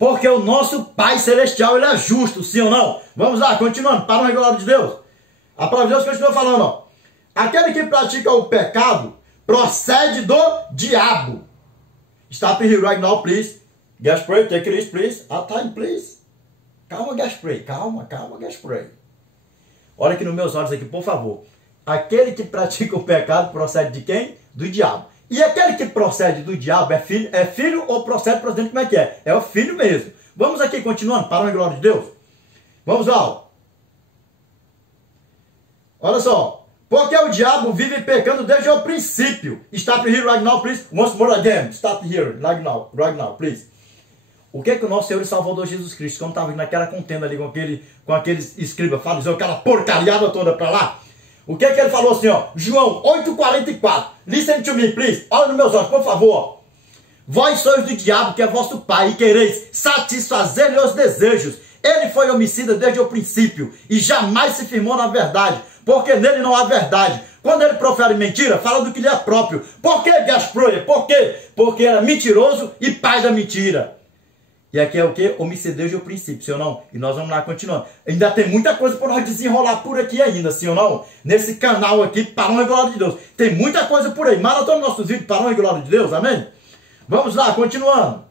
Porque o nosso Pai Celestial, ele é justo, sim ou não? Vamos lá, continuando, para a glória de Deus. A palavra de Deus continua falando, ó. Aquele que pratica o pecado procede do diabo. Stop here right now, please. Gaspray, take it easy, please. A time, please. Calma, Gaspray. Calma, Gaspray. Olha aqui nos meus olhos aqui, por favor. Aquele que pratica o pecado procede de quem? Do diabo. E aquele que procede do diabo é filho ou procede como é que é? É o filho mesmo. Vamos aqui, continuando, para a glória de Deus. Vamos lá, ó. Olha só. Porque o diabo vive pecando desde o princípio. Stop here right now, please. Once more again. Stop here right now, please. O que é que o nosso Senhor e Salvador Jesus Cristo, quando estava naquela contenda ali com aqueles escribas, fariseus, aquela porcariada toda para lá, o que é que ele falou assim, ó? João 8,44. Listen to me, please. Olha nos meus olhos, por favor. Vós sois do diabo, que é vosso pai, e quereis satisfazer-lhe os desejos. Ele foi homicida desde o princípio e jamais se firmou na verdade, porque nele não há verdade. Quando ele profere mentira, fala do que lhe é próprio. Por que, Gaspar? Por quê? Porque era mentiroso e pai da mentira. E aqui é o que? Homicida desde o princípio, sim ou não? E nós vamos lá continuando. Ainda tem muita coisa para nós desenrolar por aqui ainda, sim ou não? Nesse canal aqui, para a glória de Deus. Tem muita coisa por aí. Maratona nossos vídeos, para a glória de Deus, amém? Vamos lá, continuando.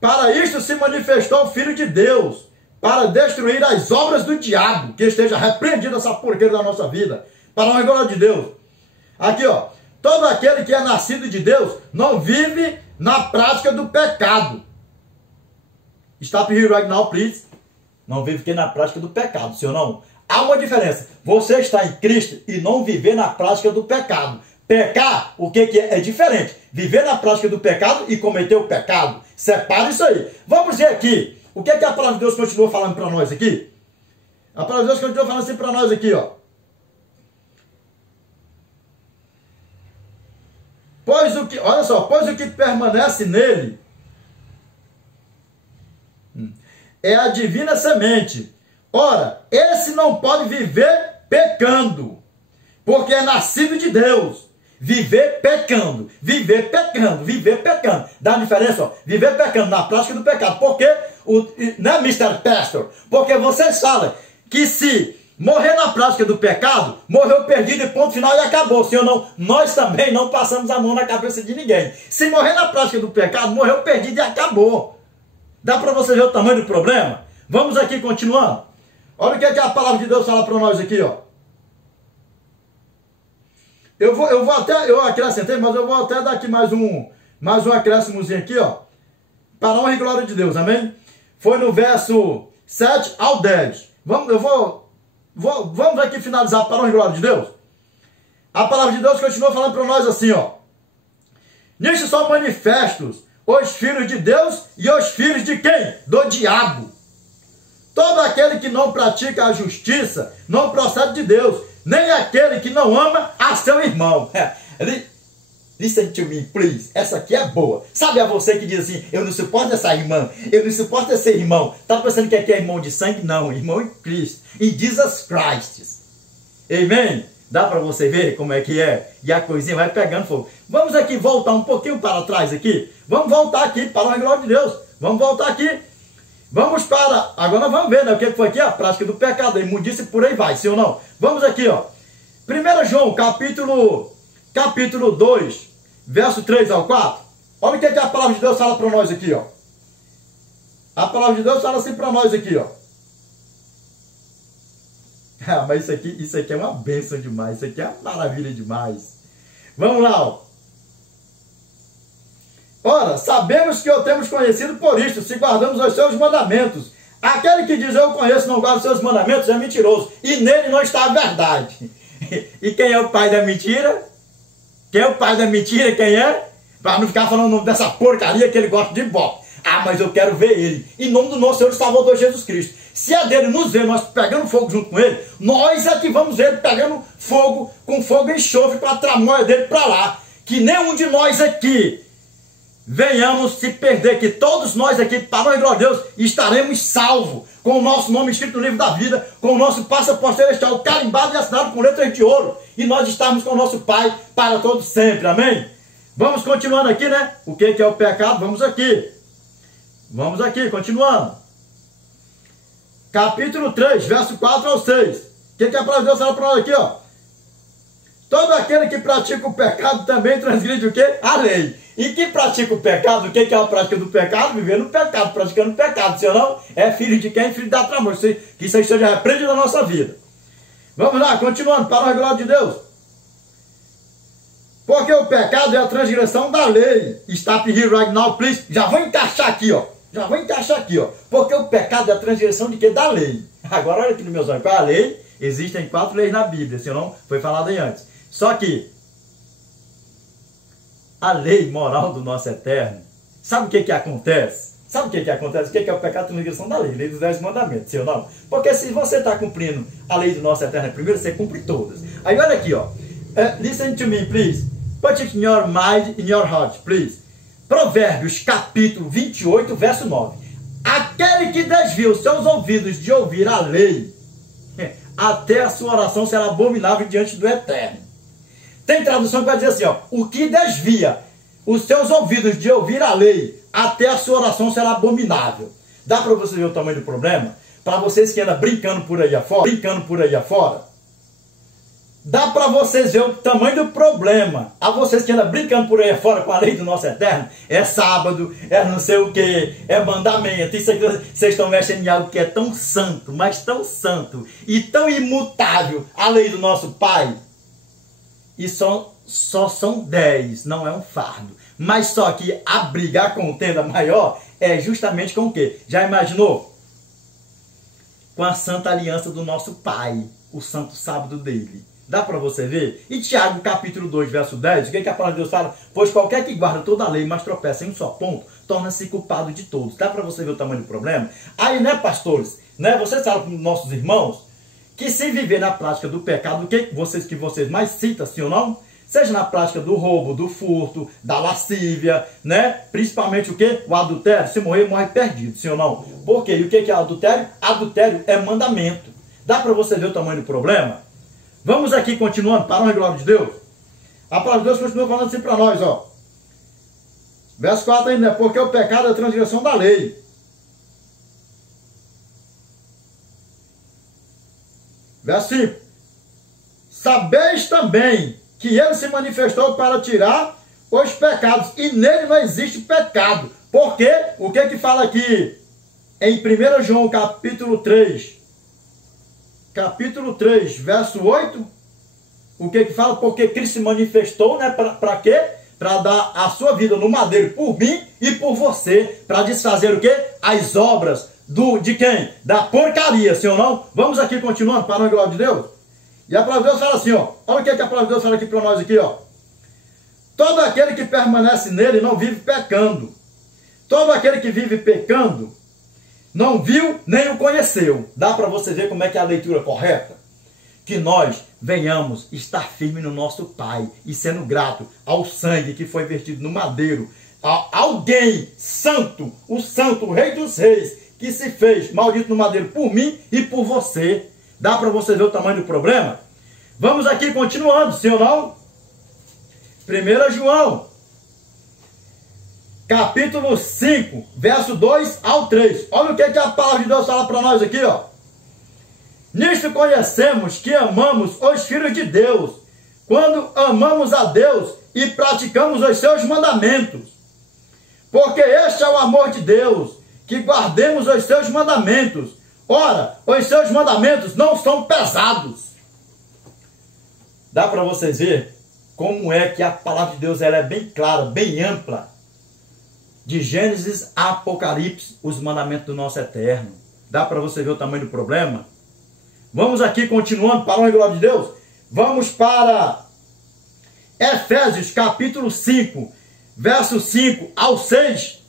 Para isto se manifestou o Filho de Deus, para destruir as obras do diabo, que esteja repreendido essa porqueira da nossa vida. Para a glória de Deus. Aqui, ó. Todo aquele que é nascido de Deus não vive na prática do pecado. Stop here right now, please. Não vive aqui na prática do pecado, sim ou não? Há uma diferença. Você está em Cristo e não viver na prática do pecado. Pecar, o que é? É diferente. Viver na prática do pecado e cometer o pecado. Separa isso aí. Vamos ver aqui. O que é que a palavra de Deus continua falando para nós aqui? A palavra de Deus continua falando assim para nós aqui, ó. Olha só, pois o que permanece nele é a divina semente. Ora, esse não pode viver pecando, porque é nascido de Deus. Viver pecando, viver pecando, viver pecando. Dá uma diferença, ó. Viver pecando na prática do pecado. Porque, né, Mr. Pastor? Porque vocês falam que se morrer na prática do pecado, morreu perdido e ponto final e acabou, sim ou não? Nós também não passamos a mão na cabeça de ninguém. Se morrer na prática do pecado, morreu perdido e acabou. Dá para você ver o tamanho do problema? Vamos aqui continuando. Olha o que é que a palavra de Deus fala para nós aqui, ó. Eu acrescentei, mas eu vou até dar aqui mais um acréscimozinho aqui, ó. Para a honra e glória de Deus, amém? Foi no verso 7 ao 10. Vamos aqui finalizar para a honra e glória de Deus. A palavra de Deus continua falando para nós assim, ó. Nisto são manifestos os filhos de Deus e os filhos de quem? Do diabo. Todo aquele que não pratica a justiça não procede de Deus, nem aquele que não ama a seu irmão. Listen to me, please. Essa aqui é boa. Sabe a você que diz assim, eu não suporto essa irmã, eu não suporto esse irmão. Tá pensando que aqui é irmão de sangue? Não, irmão em Cristo. Em Jesus Christ. Amém? Dá para você ver como é que é? E a coisinha vai pegando fogo. Vamos aqui voltar um pouquinho para trás aqui. Vamos voltar aqui para a glória de Deus. Vamos voltar aqui. Vamos para... Agora vamos ver, né? O que foi aqui? A prática do pecado, a imundícia, por aí vai, sim ou não? Vamos aqui, ó. 1 João, capítulo 2, verso 3 ao 4. Olha o que a palavra de Deus fala para nós aqui, ó. A palavra de Deus fala assim para nós aqui, ó. Ah, mas isso aqui é uma bênção demais. Isso aqui é uma maravilha demais. Vamos lá, ó. Ora, sabemos que o temos conhecido por isto, se guardamos os seus mandamentos. Aquele que diz eu conheço, não guarda os seus mandamentos, é mentiroso. E nele não está a verdade. E quem é o pai da mentira? Quem é o pai da mentira? Quem é? Para não ficar falando o nome dessa porcaria que ele gosta de bote. Ah, mas eu quero ver ele. Em nome do nosso Senhor e Salvador Jesus Cristo. Se a dele nos ver, nós pegando fogo junto com ele, nós é que vamos ver ele pegando fogo, com fogo e enxofre com a tramóia dele para lá. Que nenhum de nós aqui venhamos se perder, que todos nós aqui, para a glória de Deus, estaremos salvos, com o nosso nome escrito no livro da vida, com o nosso passaporte celestial carimbado e assinado com letras de ouro, e nós estamos com o nosso Pai para todos sempre, amém? Vamos continuando aqui, né? O que é o pecado? Vamos aqui, continuando. Capítulo 3, verso 4 ao 6. O que a palavra de Deus fala para nós aqui, ó? Todo aquele que pratica o pecado também transgride o quê? A lei. E que pratica o pecado, o que é a prática do pecado? Viver no pecado, praticando o pecado. Se não, é filho de quem? Filho da tramor. Que isso aí seja repreendido na nossa vida. Vamos lá, continuando, para a glória de Deus. Porque o pecado é a transgressão da lei. Stop here right now, please. Já vou encaixar aqui, ó. Porque o pecado é a transgressão de quê? Da lei. Agora olha aqui nos meus olhos. Qual é a lei? Existem 4 leis na Bíblia, se não foi falado aí antes. Só que a lei moral do nosso eterno, sabe o que acontece? O que é o pecado? A transgressão da lei dos 10 mandamentos, sim ou não? Porque se você está cumprindo a lei do nosso eterno primeiro, você cumpre todas. Aí olha aqui, ó. Listen to me, please. Put it in your mind, in your heart, please. Provérbios, capítulo 28, verso 9. Aquele que desvia os seus ouvidos de ouvir a lei, até a sua oração será abominável diante do Eterno. Tem tradução que vai dizer assim, ó. O que desvia os seus ouvidos de ouvir a lei, até a sua oração será abominável. Dá para você ver o tamanho do problema? Para vocês que andam brincando por aí afora, dá para vocês ver o tamanho do problema. A vocês que andam brincando por aí afora com a lei do nosso eterno, é sábado, é não sei o que, é mandamento. Isso aqui, vocês estão mexendo em algo que é tão santo, mas tão santo e tão imutável, a lei do nosso Pai. E só são 10, não é um fardo. Mas só que a briga, a contenda maior é justamente com o quê? Já imaginou? Com a santa aliança do nosso Pai, o santo sábado dele. Dá para você ver? E Tiago, capítulo 2, verso 10, o que a palavra de Deus fala? Pois qualquer que guarda toda a lei, mas tropeça em um só ponto, torna-se culpado de todos. Dá para você ver o tamanho do problema? Aí, né, pastores? Né, vocês falam com nossos irmãos que se viver na prática do pecado, o que vocês mais citam, sim ou não? Seja na prática do roubo, do furto, da lascívia, né? Principalmente o quê? O adultério. Se morrer, morre perdido, sim ou não? Por quê? E o que é adultério? Adultério é mandamento. Dá para você ver o tamanho do problema? Vamos aqui continuando, para a glória de Deus. A palavra de Deus continua falando assim para nós, ó. Verso 4 ainda, porque o pecado é a transgressão da lei. Verso 5. Sabeis também que ele se manifestou para tirar os pecados, e nele não existe pecado. Porque, o que fala aqui em 1 João capítulo 3, verso 8, o que fala? Porque Cristo se manifestou, né, para quê? Para dar a sua vida no madeiro por mim e por você, para desfazer o quê? As obras de quem? Da porcaria, sim ou não? Vamos aqui continuando, para a glória de Deus. E a palavra de Deus fala assim, ó. Olha o que a palavra de Deus fala aqui para nós aqui, ó. Todo aquele que permanece nele não vive pecando. Todo aquele que vive pecando não viu nem o conheceu. Dá para você ver como é que é a leitura correta? Que nós venhamos estar firmes no nosso Pai e sendo grato ao sangue que foi vertido no madeiro. A alguém santo, o Rei dos Reis, que se fez maldito no madeiro por mim e por você. Dá para você ver o tamanho do problema? Vamos aqui continuando, sim ou não? 1 João, capítulo 5, verso 2 ao 3. Olha o que a palavra de Deus fala para nós aqui, ó. Nisto conhecemos que amamos os filhos de Deus, quando amamos a Deus e praticamos os seus mandamentos. Porque este é o amor de Deus, que guardemos os seus mandamentos. Ora, os seus mandamentos não são pesados. Dá para vocês ver como é que a palavra de Deus ela é bem clara, bem ampla. De Gênesis a Apocalipse, os mandamentos do nosso eterno. Dá para você ver o tamanho do problema? Vamos aqui continuando, para a glória de Deus. Vamos para Efésios capítulo 5, verso 5 ao 6.